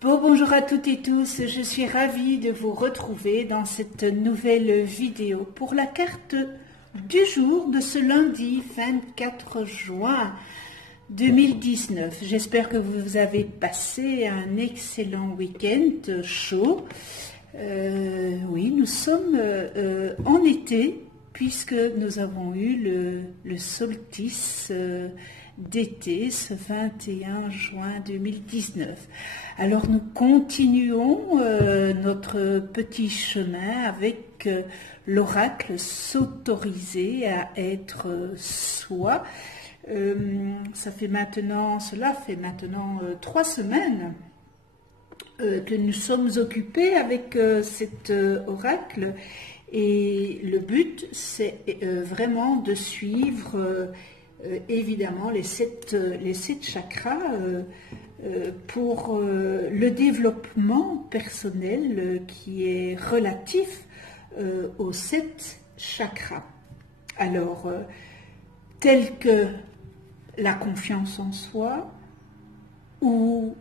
Bonjour à toutes et tous, je suis ravie de vous retrouver dans cette nouvelle vidéo pour la carte du jour de ce lundi 24 juin 2019. J'espère que vous avez passé un excellent week-end chaud. Oui, nous sommes en été puisque nous avons eu le solstice d'été ce 21 juin 2019. Alors nous continuons notre petit chemin avec l'oracle s'autoriser à être soi. Cela fait maintenant 3 semaines que nous sommes occupés avec cet oracle, et le but c'est vraiment de suivre évidemment les sept chakras pour le développement personnel qui est relatif aux 7 chakras. Alors, tels que la confiance en soi ou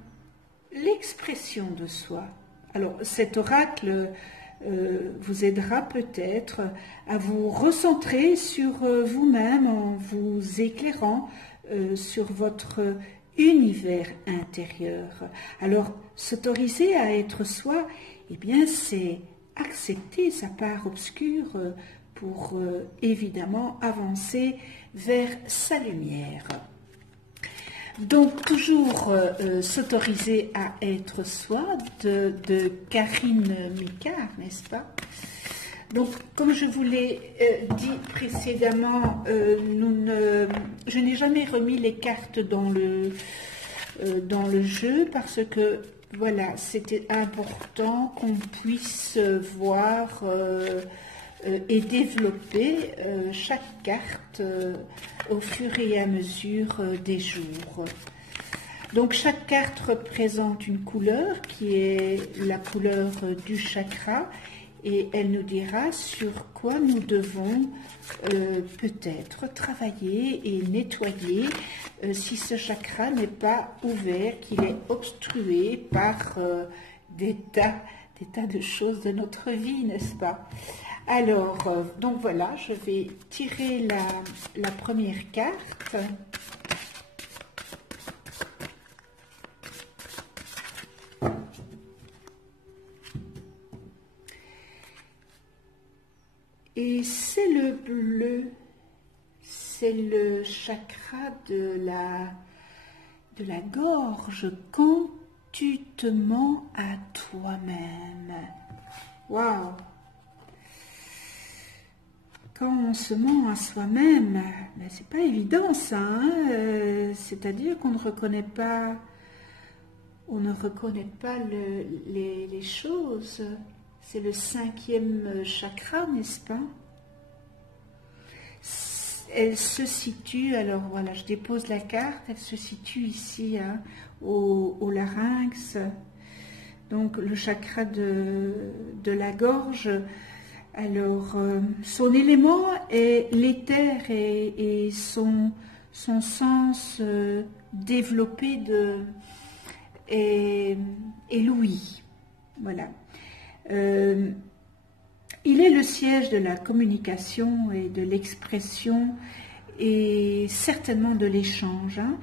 l'expression de soi. Alors, cet oracle vous aidera peut-être à vous recentrer sur vous-même en vous éclairant sur votre univers intérieur. Alors, s'autoriser à être soi, eh bien, c'est accepter sa part obscure pour évidemment avancer vers sa lumière. Donc, toujours s'autoriser à être soi de Karine Micard, n'est-ce pas? Donc, comme je vous l'ai dit précédemment, je n'ai jamais remis les cartes dans le jeu parce que, voilà, c'était important qu'on puisse voir et développer chaque carte au fur et à mesure des jours. Donc chaque carte représente une couleur qui est la couleur du chakra et elle nous dira sur quoi nous devons peut-être travailler et nettoyer si ce chakra n'est pas ouvert, qu'il est obstrué par des tas de choses de notre vie, n'est-ce pas? Alors, donc voilà, je vais tirer la première carte. Et c'est le bleu, c'est le chakra de la gorge, quand tu te mens à toi-même. Waouh! Quand on se ment à soi-même, ben c'est pas évident ça, hein, c'est-à-dire qu'on ne reconnaît pas, les choses. C'est le 5e chakra, n'est-ce pas? Elle se situe, alors voilà, je dépose la carte, elle se situe ici, hein, au larynx, donc le chakra de la gorge. Alors, son élément est l'éther et son sens développé est l'ouïe. Voilà. Il est le siège de la communication et de l'expression et certainement de l'échange. Hein.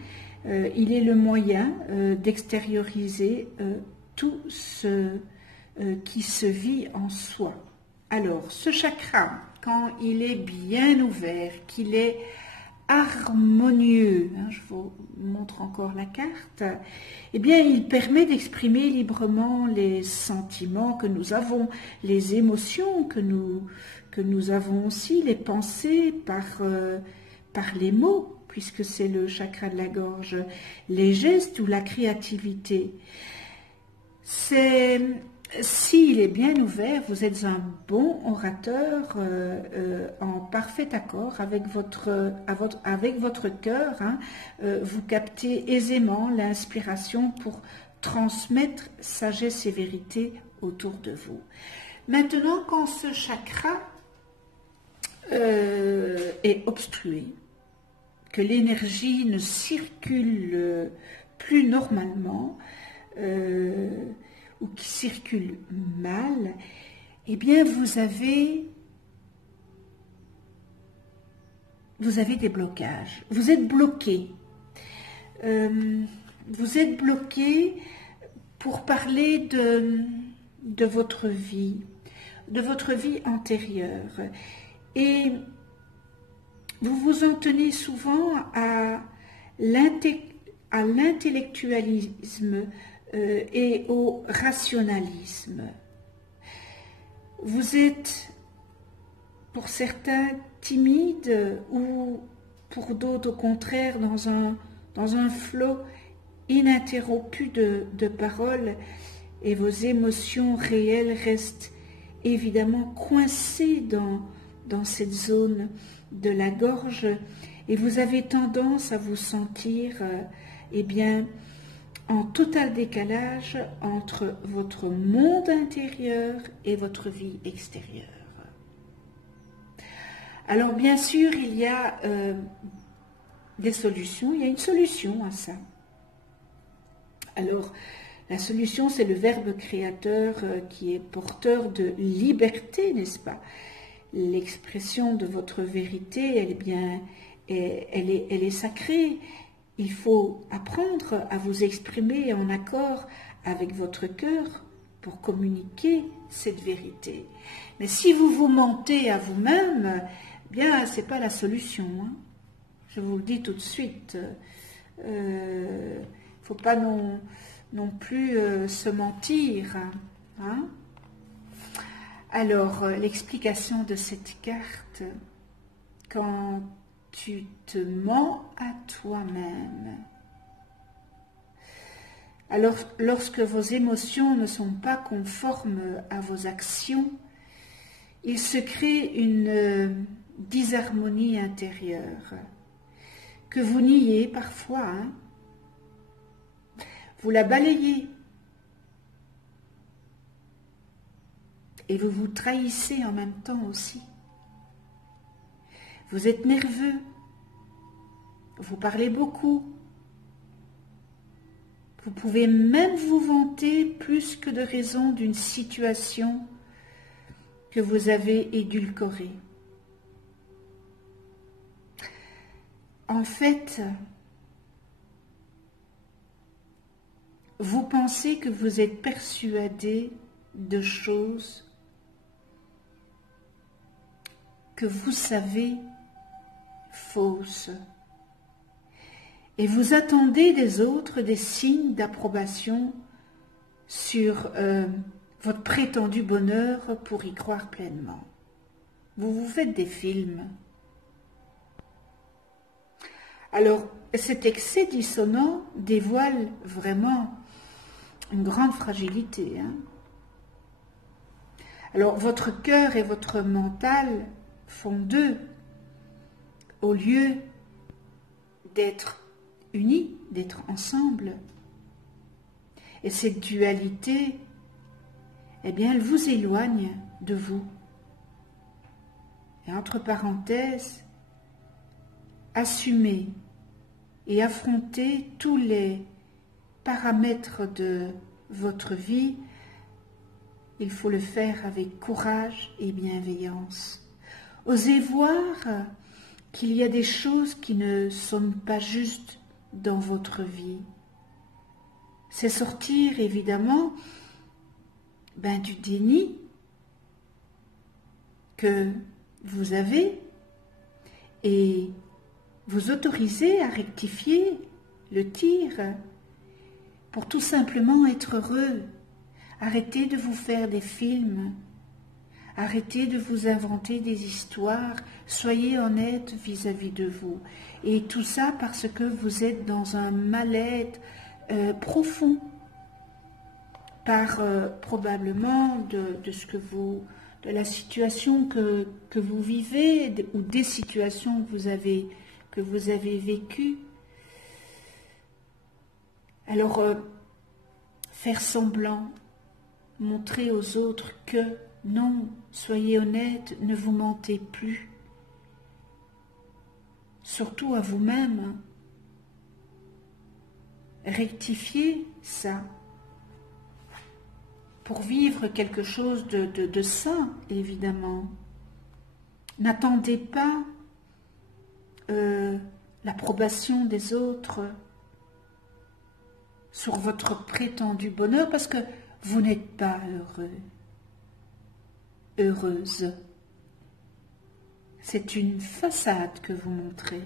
Il est le moyen d'extérioriser tout ce qui se vit en soi. Alors, ce chakra, quand il est bien ouvert, qu'il est harmonieux, hein, je vous montre encore la carte, eh bien, il permet d'exprimer librement les sentiments que nous avons, les émotions que nous avons aussi, les pensées par les mots, puisque c'est le chakra de la gorge, les gestes ou la créativité. S'il est bien ouvert, vous êtes un bon orateur en parfait accord avec votre cœur. Hein, vous captez aisément l'inspiration pour transmettre sagesse et vérité autour de vous. Maintenant, quand ce chakra est obstrué, que l'énergie ne circule plus normalement, ou qui circulent mal, eh bien vous avez des blocages, vous êtes bloqué. Vous êtes bloqué pour parler de votre vie antérieure. Et vous vous en tenez souvent à l'intellectualisme et au rationalisme. Vous êtes, pour certains, timide ou pour d'autres, au contraire, dans un flot ininterrompu de paroles, et vos émotions réelles restent évidemment coincées dans cette zone de la gorge, et vous avez tendance à vous sentir eh bien, en total décalage entre votre monde intérieur et votre vie extérieure. Alors bien sûr, il y a des solutions, il y a une solution à ça. Alors, la solution, c'est le Verbe créateur qui est porteur de liberté, n'est-ce pas? L'expression de votre vérité, elle est sacrée. Il faut apprendre à vous exprimer en accord avec votre cœur pour communiquer cette vérité. Mais si vous vous mentez à vous-même, bien, c'est pas la solution. Hein. Je vous le dis tout de suite. Faut pas non plus se mentir. Hein. Alors, l'explication de cette carte, quand tu te mens à toi-même, alors lorsque vos émotions ne sont pas conformes à vos actions, il se crée une disharmonie intérieure que vous niez parfois, hein. Vous la balayez et vous vous trahissez en même temps aussi. Vous êtes nerveux, vous parlez beaucoup, vous pouvez même vous vanter plus que de raison d'une situation que vous avez édulcorée. En fait, vous pensez que vous êtes persuadé de choses que vous savez fausses. Et vous attendez des autres des signes d'approbation sur votre prétendu bonheur pour y croire pleinement. Vous vous faites des films. Alors, cet excès dissonant dévoile vraiment une grande fragilité. Hein. Alors, votre cœur et votre mental font deux. Au lieu d'être unis, d'être ensemble. Et cette dualité, eh bien, elle vous éloigne de vous. Et entre parenthèses, assumez et affrontez tous les paramètres de votre vie. Il faut le faire avec courage et bienveillance. Osez voir qu'il y a des choses qui ne sont pas justes dans votre vie. C'est sortir évidemment du déni que vous avez et vous autoriser à rectifier le tir pour tout simplement être heureux. Arrêtez de vous faire des films, arrêtez de vous inventer des histoires, soyez honnête vis-à-vis de vous. Et tout ça parce que vous êtes dans un mal-être profond, par probablement de la situation que vous vivez ou des situations que vous avez vécues. Alors, faire semblant, montrer aux autres que non, soyez honnête, ne vous mentez plus. Surtout à vous-même. Rectifiez ça. pour vivre quelque chose de sain, évidemment. N'attendez pas l'approbation des autres sur votre prétendu bonheur parce que vous n'êtes pas heureux, heureuse. C'est une façade que vous montrez.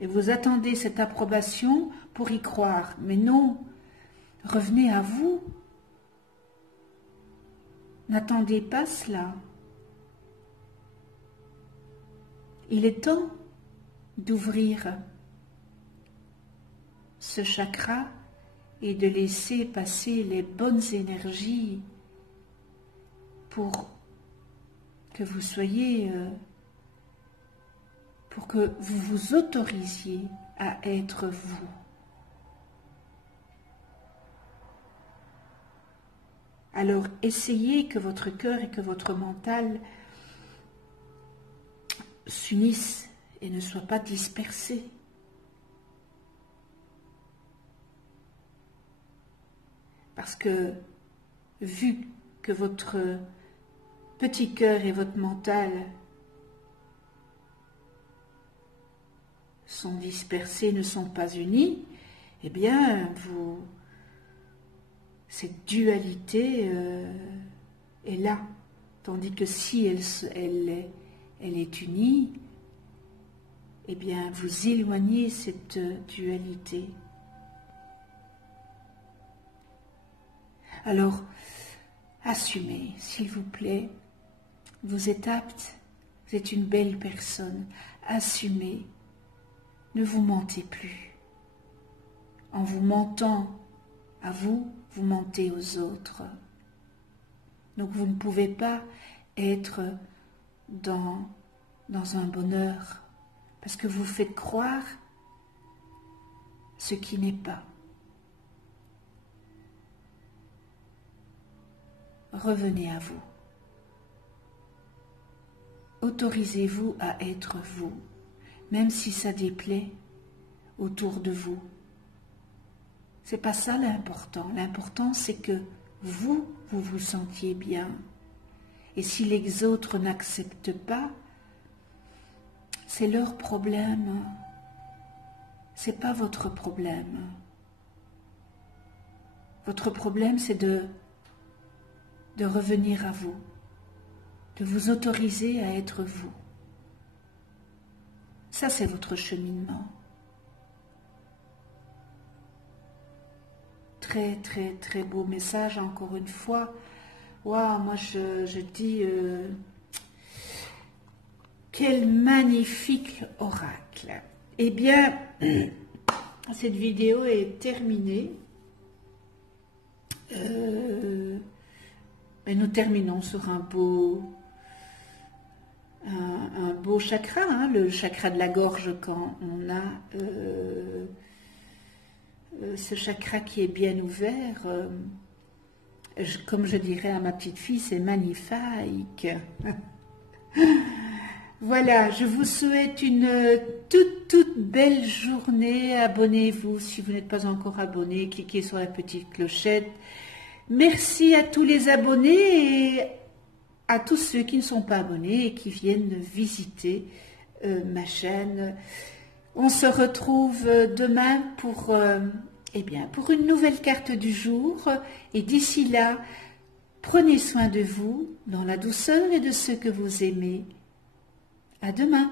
Et vous attendez cette approbation pour y croire. Mais non, revenez à vous. N'attendez pas cela. Il est temps d'ouvrir ce chakra et de laisser passer les bonnes énergies pour que vous soyez, pour que vous vous autorisiez à être vous. Alors essayez que votre cœur et que votre mental s'unissent et ne soient pas dispersés. Parce que vu que votre petit cœur et votre mental sont dispersés, ne sont pas unis, eh bien, cette dualité est là. Tandis que si elle est unie, eh bien, vous éloignez cette dualité. Alors, assumez, s'il vous plaît, vous êtes apte, vous êtes une belle personne, assumez, ne vous mentez plus. En vous mentant à vous, vous mentez aux autres. Donc vous ne pouvez pas être dans un bonheur, parce que vous faites croire ce qui n'est pas. Revenez à vous. Autorisez-vous à être vous, même si ça déplaît autour de vous. C'est pas ça l'important. L'important, c'est que vous vous sentiez bien. Et si les autres n'acceptent pas, c'est leur problème. C'est pas votre problème. Votre problème, c'est de revenir à vous, de vous autoriser à être vous. Ça, c'est votre cheminement. Très, très, très beau message, encore une fois. Waouh, moi, je dis, quel magnifique oracle. Eh bien, cette vidéo est terminée. Et nous terminons sur un beau chakra, hein, le chakra de la gorge, quand on a ce chakra qui est bien ouvert. Comme je dirais à ma petite fille, c'est magnifique. Voilà, je vous souhaite une toute belle journée. Abonnez-vous si vous n'êtes pas encore abonné, cliquez sur la petite clochette. Merci à tous les abonnés et à tous ceux qui ne sont pas abonnés et qui viennent visiter ma chaîne. On se retrouve demain pour une nouvelle carte du jour. Et d'ici là, prenez soin de vous, dans la douceur et de ceux que vous aimez. À demain.